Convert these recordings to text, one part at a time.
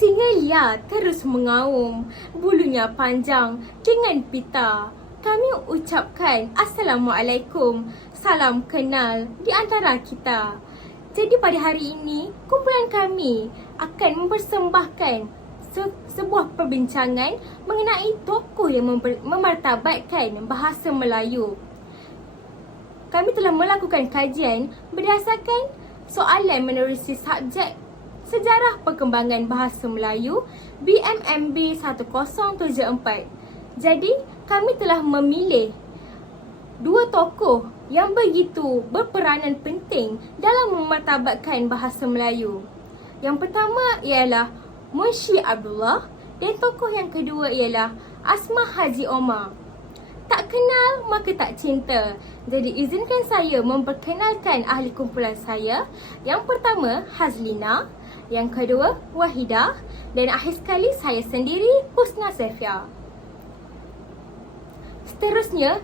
Singa liar terus mengaum, bulunya panjang dengan pita. Kami ucapkan Assalamualaikum, salam kenal di antara kita. Jadi pada hari ini, kumpulan kami akan mempersembahkan sebuah perbincangan mengenai tokoh yang memartabatkan bahasa Melayu. Kami telah melakukan kajian berdasarkan soalan menerusi subjek Sejarah Perkembangan Bahasa Melayu BMMB 1074. Jadi, kami telah memilih dua tokoh yang begitu berperanan penting dalam memartabatkan bahasa Melayu. Yang pertama ialah Munshi Abdullah dan tokoh yang kedua ialah Asmah Haji Omar. Tak kenal maka tak cinta. Jadi izinkan saya memperkenalkan ahli kumpulan saya. Yang pertama Hazlina, yang kedua Wahidah, dan akhir sekali saya sendiri, Husna Safia. Seterusnya,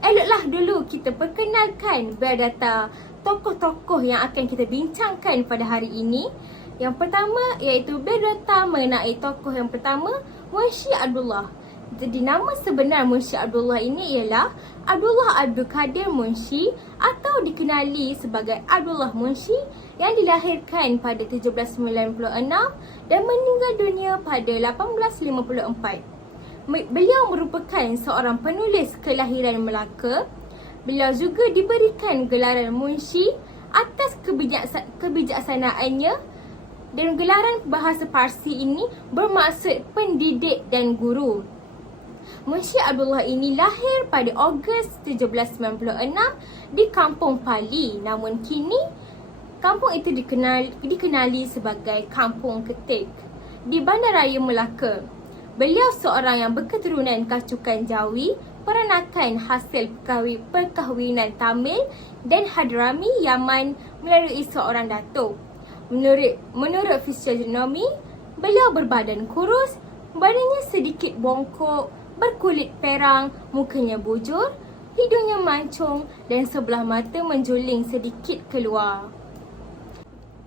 eloklah dulu kita perkenalkan biodata tokoh-tokoh yang akan kita bincangkan pada hari ini. Yang pertama iaitu biodata mengenai tokoh yang pertama, Munshi Abdullah. Jadi nama sebenar Munshi Abdullah ini ialah Abdullah Abdul Kadir Munshi atau dikenali sebagai Abdullah Munshi yang dilahirkan pada 1796 dan meninggal dunia pada 1854. Beliau merupakan seorang penulis kelahiran Melaka. Beliau juga diberikan gelaran Munshi atas kebijaksanaannya, dan gelaran bahasa Parsi ini bermaksud pendidik dan guru. Munshi Abdullah ini lahir pada Ogos 1796 di Kampung Pali. Namun kini kampung itu dikenali sebagai Kampung Ketik di Bandaraya Melaka. Beliau seorang yang berketurunan Kacukan Jawi, peranakan hasil perkahwinan Tamil dan Hadrami Yaman melalui seorang datuk. Menurut fisionomi, beliau berbadan kurus, badannya sedikit bongkok, berkulit perang, mukanya bujur, hidungnya mancung dan sebelah mata menjuling sedikit keluar.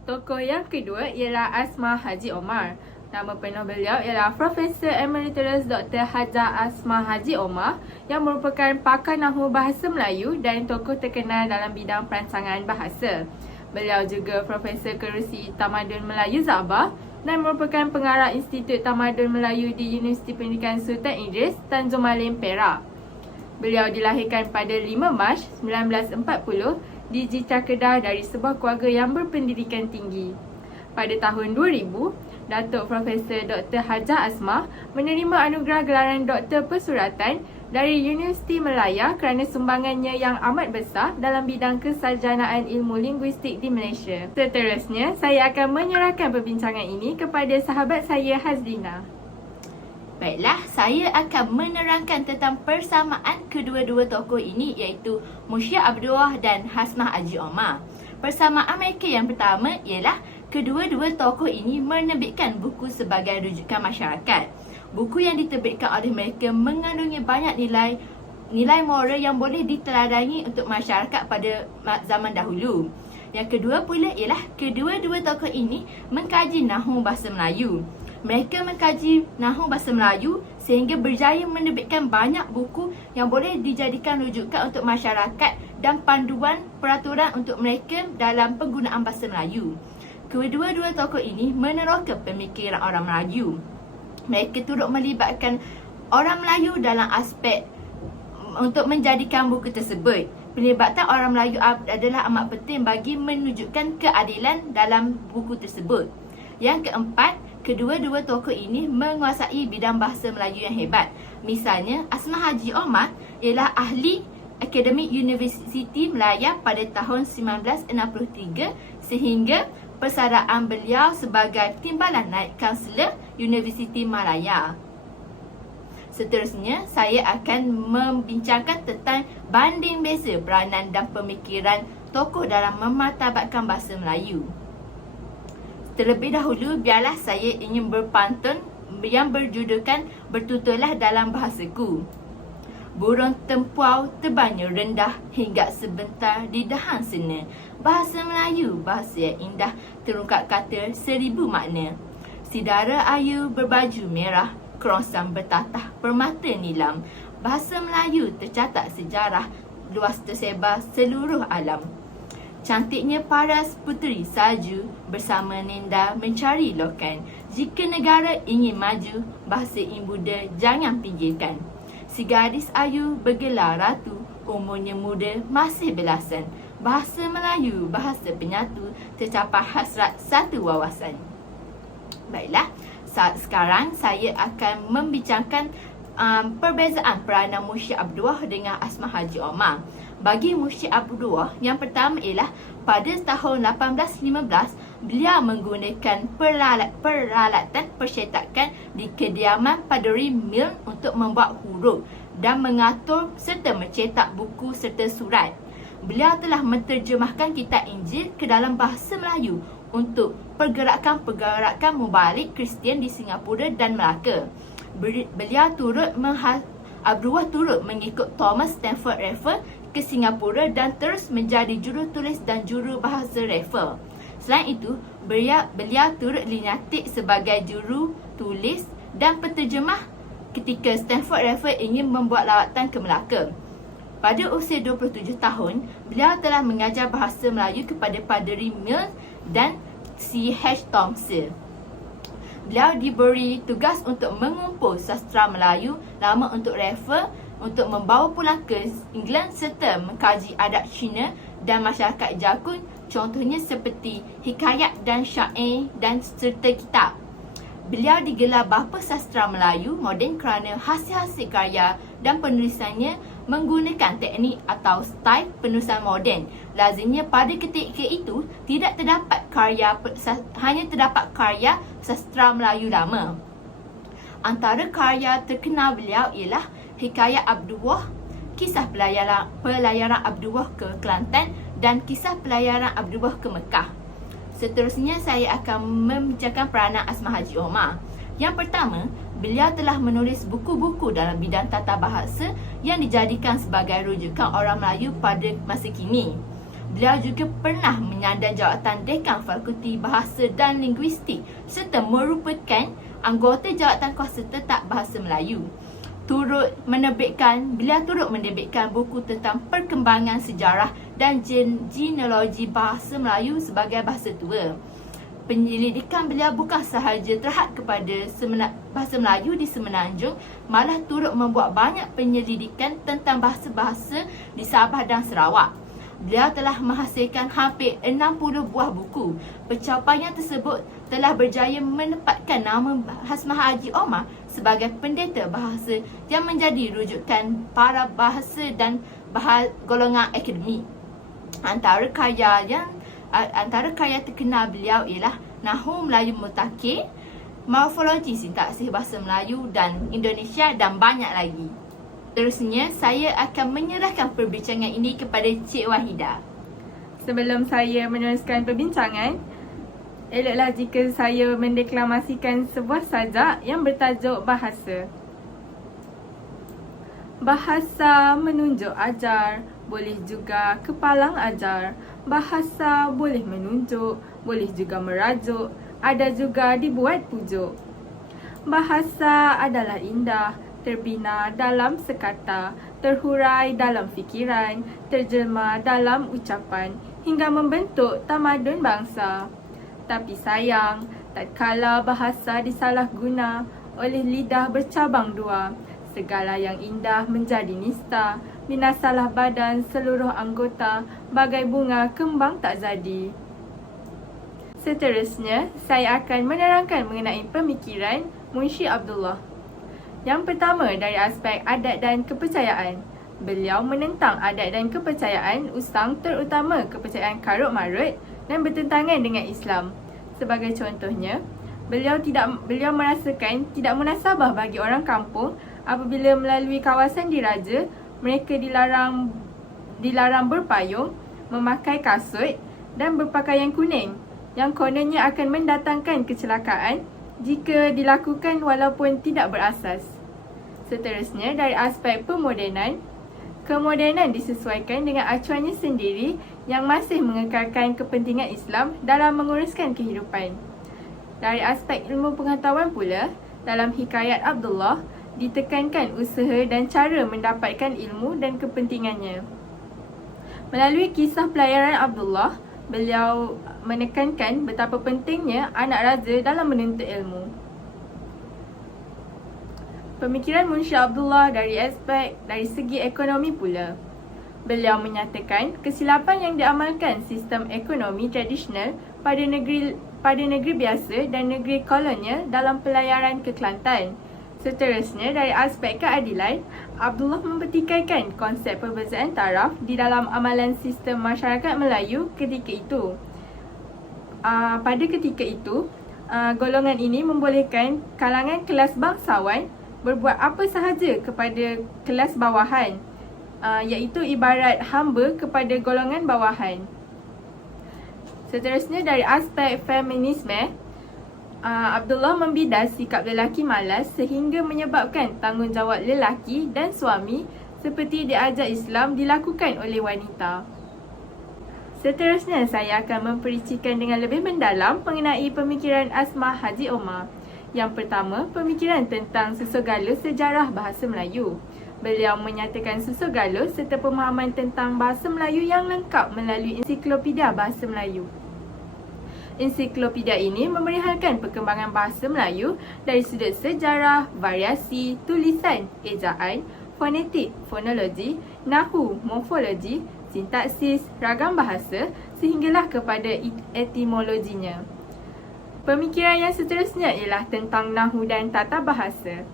Tokoh yang kedua ialah Asmah Haji Omar. Nama penuh beliau ialah Profesor Emeritus Dr. Hajar Asmah Haji Omar yang merupakan pakar nahwu bahasa Melayu dan tokoh terkenal dalam bidang perancangan bahasa. Beliau juga Profesor Kerusi Tamadun Melayu Sabah dan merupakan pengarah Institut Tamadun Melayu di Universiti Pendidikan Sultan Idris, Tanjung Malim, Perak. Beliau dilahirkan pada 5 Mac 1940 di Jita Kedah dari sebuah keluarga yang berpendidikan tinggi. Pada tahun 2000, Datuk Profesor Dr. Hajar Asmah menerima anugerah gelaran Doktor Persuratan dari Universiti Malaya kerana sumbangannya yang amat besar dalam bidang kesarjanaan ilmu linguistik di Malaysia. Seterusnya, saya akan menyerahkan perbincangan ini kepada sahabat saya Hazlina. Baiklah, saya akan menerangkan tentang persamaan kedua-dua tokoh ini iaitu Munshi Abdullah dan Asmah Haji Omar. Persamaan mereka yang pertama ialah kedua-dua tokoh ini menerbitkan buku sebagai rujukan masyarakat. Buku yang diterbitkan oleh mereka mengandungi banyak nilai moral yang boleh diteladani untuk masyarakat pada zaman dahulu. Yang kedua pula ialah kedua-dua tokoh ini mengkaji nahwu bahasa Melayu. Mereka mengkaji nahwu bahasa Melayu sehingga berjaya menerbitkan banyak buku yang boleh dijadikan rujukan untuk masyarakat dan panduan peraturan untuk mereka dalam penggunaan bahasa Melayu. Kedua-dua tokoh ini meneroka pemikiran orang Melayu. Mereka turut melibatkan orang Melayu dalam aspek untuk menjadikan buku tersebut. Pelibatan orang Melayu adalah amat penting bagi menunjukkan keadilan dalam buku tersebut. Yang keempat, kedua-dua tokoh ini menguasai bidang bahasa Melayu yang hebat. Misalnya, Asmah Haji Omar ialah ahli Akademik Universiti Malaya pada tahun 1963 sehingga persaraan beliau sebagai Timbalan Naib Kansler Universiti Malaya. Seterusnya, saya akan membincangkan tentang banding beza peranan dan pemikiran tokoh dalam memartabatkan bahasa Melayu. Terlebih dahulu, biarlah saya ingin berpantun yang berjudulkan Bertuturlah dalam bahasaku. Burung tempuau terbangnya rendah hingga sebentar di dahan sana. Bahasa Melayu, bahasa yang indah, terungkap kata 1000 makna. Si dara ayu berbaju merah, kerongsang bertatah permata nilam. Bahasa Melayu tercatat sejarah, luas tersebar seluruh alam. Cantiknya paras puteri salju, bersama Nenda mencari lokan. Jika negara ingin maju, bahasa Imbuda jangan pinggirkan. Si gadis ayu bergelar ratu, umurnya muda masih belasan. Bahasa Melayu, bahasa penyatu, tercapai hasrat satu wawasan. Baiklah, sekarang saya akan membincangkan perbezaan peranan Muhyiddin Abdullah dengan Asmah Haji Omar. Bagi Muhyiddin Abdullah, yang pertama ialah pada tahun 1815, beliau menggunakan peralatan percetakan di kediaman Padri Milne untuk membuat huruf dan mengatur serta mencetak buku serta surat. Beliau telah menterjemahkan kitab Injil ke dalam bahasa Melayu untuk pergerakan mubalik Kristian di Singapura dan Melaka. Abdullah turut mengikut Thomas Stamford Raffles ke Singapura dan terus menjadi jurutulis dan juru bahasa Raffles. Selain itu, beliau turut dilantik sebagai juru tulis dan penterjemah ketika Stamford Raffles ingin membuat lawatan ke Melaka. Pada usia 27 tahun, beliau telah mengajar bahasa Melayu kepada Padri Milne dan C.H. Thompson. Beliau diberi tugas untuk mengumpul sastra Melayu lama untuk Raffles, untuk membawa pulang ke England serta mengkaji adat Cina dan masyarakat Jakun, contohnya seperti hikayat dan syair dan serta kitab. Beliau digelar Bapa Sastra Melayu moden kerana hasil-hasil karya dan penulisannya menggunakan teknik atau style penulisan moden. Lazimnya pada ketika itu hanya terdapat karya sastra Melayu lama. Antara karya terkenal beliau ialah Hikayat Abdullah, Kisah Pelayaran Abdullah ke Kelantan dan Kisah Pelayaran Abdullah ke Mekah. Seterusnya saya akan membincangkan peranan Asmah Haji Omar. Yang pertama, beliau telah menulis buku-buku dalam bidang tata bahasa yang dijadikan sebagai rujukan orang Melayu pada masa kini. Beliau juga pernah menyandang jawatan Dekan Fakulti Bahasa dan Linguistik serta merupakan anggota Jawatan Kuasa Tetap Bahasa Melayu. Beliau turut menerbitkan buku tentang perkembangan sejarah dan genealogi bahasa Melayu sebagai bahasa tua. Penyelidikan beliau bukan sahaja terhad kepada bahasa Melayu di Semenanjung, malah turut membuat banyak penyelidikan tentang bahasa-bahasa di Sabah dan Sarawak. Beliau telah menghasilkan hampir 60 buah buku. Pencapaian tersebut telah berjaya menempatkan nama Asmah Haji Omar sebagai pendeta bahasa yang menjadi rujukan para bahasa dan golongan akademik. Antara karya terkenal beliau ialah Nahwu Melayu Mutakhir, Morfologi Sintaksis Bahasa Melayu dan Indonesia dan banyak lagi. Terusnya, saya akan menyerahkan perbincangan ini kepada Cik Wahida. Sebelum saya meneruskan perbincangan, eloklah jika saya mendeklamasikan sebuah sajak yang bertajuk Bahasa. Bahasa menunjuk ajar, boleh juga kepalang ajar. Bahasa boleh menunjuk, boleh juga merajuk, ada juga dibuat pujuk. Bahasa adalah indah, terbina dalam sekata, terhurai dalam fikiran, terjelma dalam ucapan, hingga membentuk tamadun bangsa. Tapi sayang, tatkala bahasa disalahguna oleh lidah bercabang dua, segala yang indah menjadi nista, binasalah badan seluruh anggota, bagai bunga kembang tak jadi. Seterusnya, saya akan menerangkan mengenai pemikiran Muhyiddin Abdullah. Yang pertama, dari aspek adat dan kepercayaan. Beliau menentang adat dan kepercayaan usang, terutama kepercayaan karut marut dan bertentangan dengan Islam. Sebagai contohnya, beliau merasakan tidak munasabah bagi orang kampung apabila melalui kawasan diraja, mereka dilarang berpayung, memakai kasut dan berpakaian kuning yang kononnya akan mendatangkan kecelakaan jika dilakukan walaupun tidak berasas. Seterusnya, dari aspek pemodenan, kemodenan disesuaikan dengan acuannya sendiri yang masih mengekalkan kepentingan Islam dalam menguruskan kehidupan. Dari aspek ilmu pengetahuan pula, dalam Hikayat Abdullah, ditekankan usaha dan cara mendapatkan ilmu dan kepentingannya. Melalui kisah pelayaran Abdullah, beliau menekankan betapa pentingnya anak raja dalam menuntut ilmu. Pemikiran Munshi Abdullah dari segi ekonomi pula. Beliau menyatakan kesilapan yang diamalkan sistem ekonomi tradisional pada negeri biasa dan negeri kolonial dalam pelayaran ke Kelantan. Seterusnya, dari aspek keadilan, Abdullah mempertikaikan konsep perbezaan taraf di dalam amalan sistem masyarakat Melayu ketika itu. Pada ketika itu, golongan ini membolehkan kalangan kelas bangsawan berbuat apa sahaja kepada kelas bawahan, iaitu ibarat hamba kepada golongan bawahan. Seterusnya, dari aspek feminisme, Abdullah membidas sikap lelaki malas sehingga menyebabkan tanggungjawab lelaki dan suami seperti diajar Islam dilakukan oleh wanita. Seterusnya, saya akan memperincikan dengan lebih mendalam mengenai pemikiran Asmah Haji Omar. Yang pertama, pemikiran tentang sesegala sejarah bahasa Melayu. Beliau menyatakan sesegala serta pemahaman tentang bahasa Melayu yang lengkap melalui ensiklopedia bahasa Melayu. Ensiklopedia ini memerihalkan perkembangan bahasa Melayu dari sudut sejarah, variasi, tulisan, ejaan, fonetik, fonologi, nahu, morfologi, sintaksis, ragam bahasa sehinggalah kepada etimologinya. Pemikiran yang seterusnya ialah tentang nahu dan tata bahasa.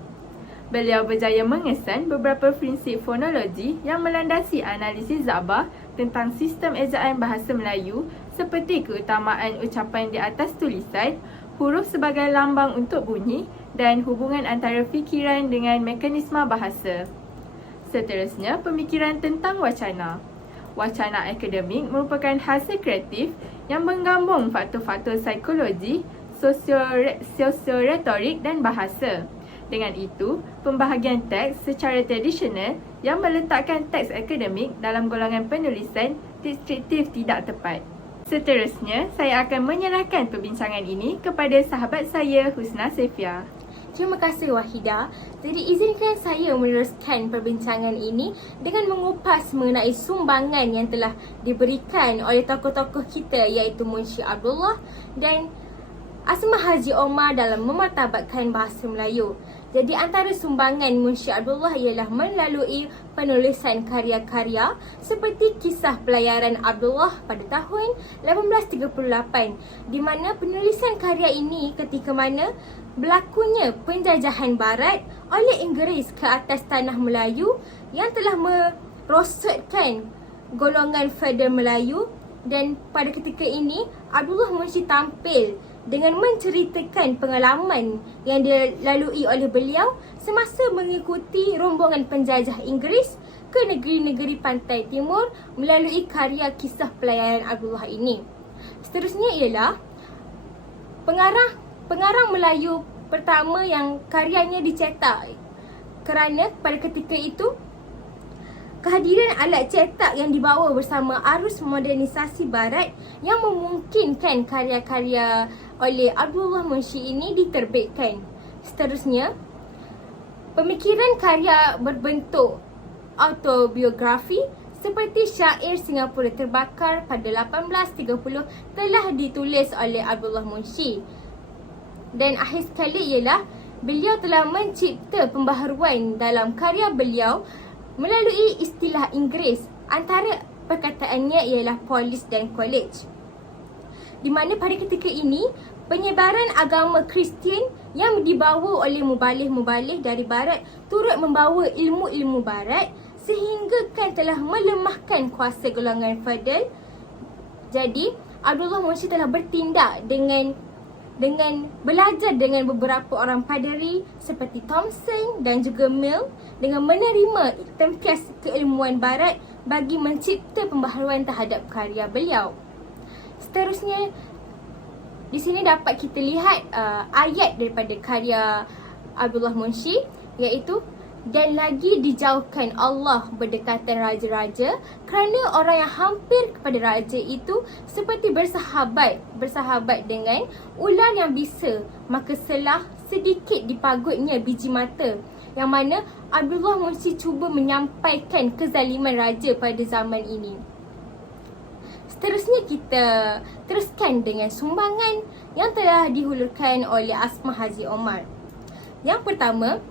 Beliau berjaya mengesan beberapa prinsip fonologi yang melandasi analisis Zabah tentang sistem ejaan bahasa Melayu seperti keutamaan ucapan di atas tulisan, huruf sebagai lambang untuk bunyi dan hubungan antara fikiran dengan mekanisme bahasa. Seterusnya, pemikiran tentang wacana. Wacana akademik merupakan hasil kreatif yang menggabung faktor-faktor psikologi, sosio-retorik dan bahasa. Dengan itu, pembahagian teks secara tradisional yang meletakkan teks akademik dalam golongan penulisan deskriptif tidak tepat. Seterusnya, saya akan menyerahkan perbincangan ini kepada sahabat saya Husna Sefia. Terima kasih Wahida. Jadi izinkan saya meneruskan perbincangan ini dengan mengupas mengenai sumbangan yang telah diberikan oleh tokoh-tokoh kita iaitu Munshi Abdullah dan Asmah Haji Omar dalam memartabatkan bahasa Melayu. Jadi antara sumbangan Munshi Abdullah ialah melalui penulisan karya-karya seperti kisah pelayaran Abdullah pada tahun 1838 di mana penulisan karya ini ketika mana berlakunya penjajahan barat oleh Inggeris ke atas tanah Melayu yang telah merosotkan golongan feodal Melayu, dan pada ketika ini Abdullah Munshi tampil dengan menceritakan pengalaman yang dilalui oleh beliau semasa mengikuti rombongan penjajah Inggeris ke negeri-negeri pantai timur melalui karya kisah pelayaran Abdullah ini. Seterusnya ialah pengarang Melayu pertama yang karyanya dicetak, kerana pada ketika itu kehadiran alat cetak yang dibawa bersama arus modernisasi barat yang memungkinkan karya-karya oleh Abdullah Munshi ini diterbitkan. Seterusnya, pemikiran karya berbentuk autobiografi seperti syair Singapura Terbakar pada 1830 telah ditulis oleh Abdullah Munshi. Dan akhir sekali ialah beliau telah mencipta pembaharuan dalam karya beliau melalui istilah Inggeris. Antara perkataannya ialah polis dan college, di mana pada ketika ini penyebaran agama Kristian yang dibawa oleh mubalih-mubalih dari barat turut membawa ilmu-ilmu barat sehingga kan telah melemahkan kuasa golongan feodal. Jadi Abdullah Munshi telah bertindak dengan belajar dengan beberapa orang paderi seperti Thomson dan juga Mill dengan menerima tempias keilmuan barat bagi mencipta pembaharuan terhadap karya beliau. Seterusnya, di sini dapat kita lihat ayat daripada karya Abdullah Munshi, iaitu dan lagi dijauhkan Allah berdekatan raja-raja, kerana orang yang hampir kepada raja itu seperti bersahabat dengan ular yang bisa, maka selah sedikit dipagutnya biji mata, yang mana Abdullah mesti cuba menyampaikan kezaliman raja pada zaman ini. Seterusnya kita teruskan dengan sumbangan yang telah dihulurkan oleh Asma Haji Omar. Yang pertama,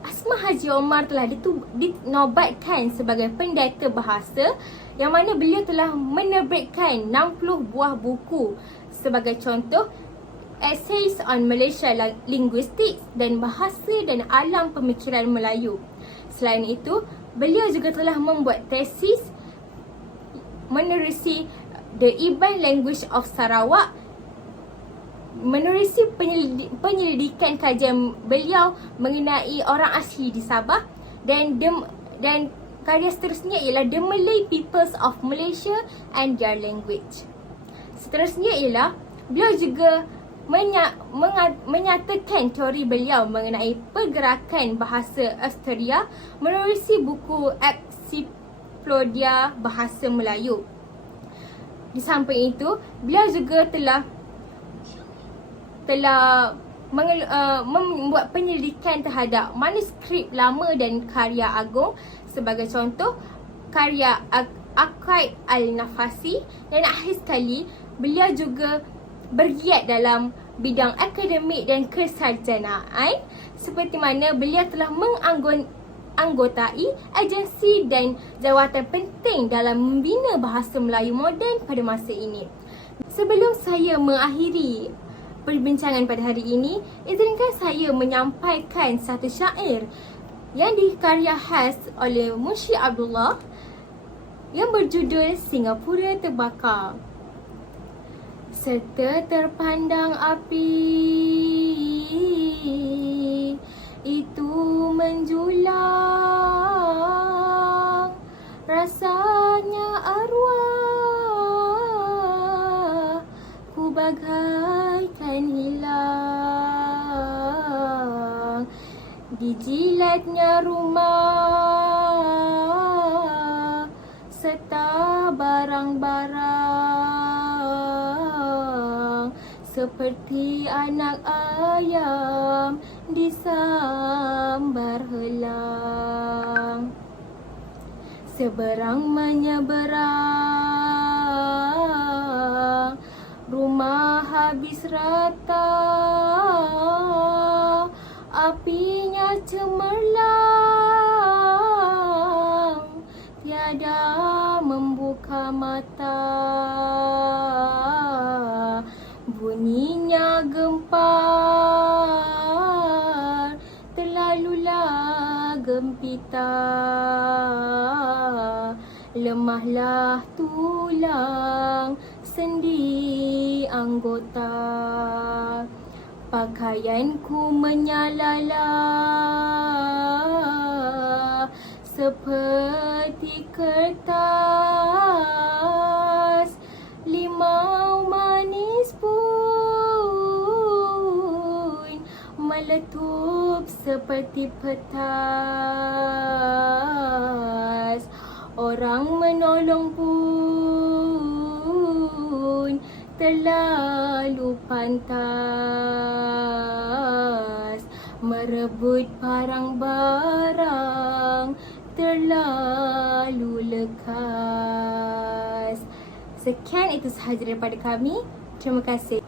Asma Haji Omar telah dinobatkan sebagai pendeta bahasa, yang mana beliau telah menerbitkan 60 buah buku, sebagai contoh Essays on Malaysia Linguistics dan Bahasa dan Alam Pemikiran Melayu. Selain itu, beliau juga telah membuat tesis menerusi The Iban Language of Sarawak, menerusi penyelidikan kajian beliau mengenai orang asli di Sabah, dan karya seterusnya ialah The Malay Peoples of Malaysia and Their Language. Seterusnya ialah beliau juga menyatakan teori beliau mengenai pergerakan bahasa Australia menerusi buku Encyclopedia Bahasa Melayu. Di samping itu, beliau juga telah membuat penyelidikan terhadap manuskrip lama dan karya agung, sebagai contoh karya Aqaid Al-Nafasi, dan akhir sekali beliau juga bergiat dalam bidang akademik dan kesarjanaan, seperti mana beliau telah menganggotai agensi dan jawatan penting dalam membina bahasa Melayu moden pada masa ini. Sebelum saya mengakhiri perbincangan pada hari ini, izinkan saya menyampaikan satu syair yang dikarya khas oleh Munshi Abdullah yang berjudul Singapura Terbakar. Serta terpandang api itu menjulang, rasanya arwah ku bagaikan hilang, dijilatnya rumah serta barang-barang, seperti anak ayam disambar helang. Seberang menyeberang, rumah habis rata, apinya cemerlang, tiada membuka mata. Bunyinya gempar, terlalulah gempita, lemahlah tulang sendi anggota. Pakaianku menyalala seperti kertas, limau manis pun meletup seperti petas. Orang menolong pun terlalu pantas, merebut barang-barang terlalu lekas. Sekian, itu sahaja daripada kami. Terima kasih.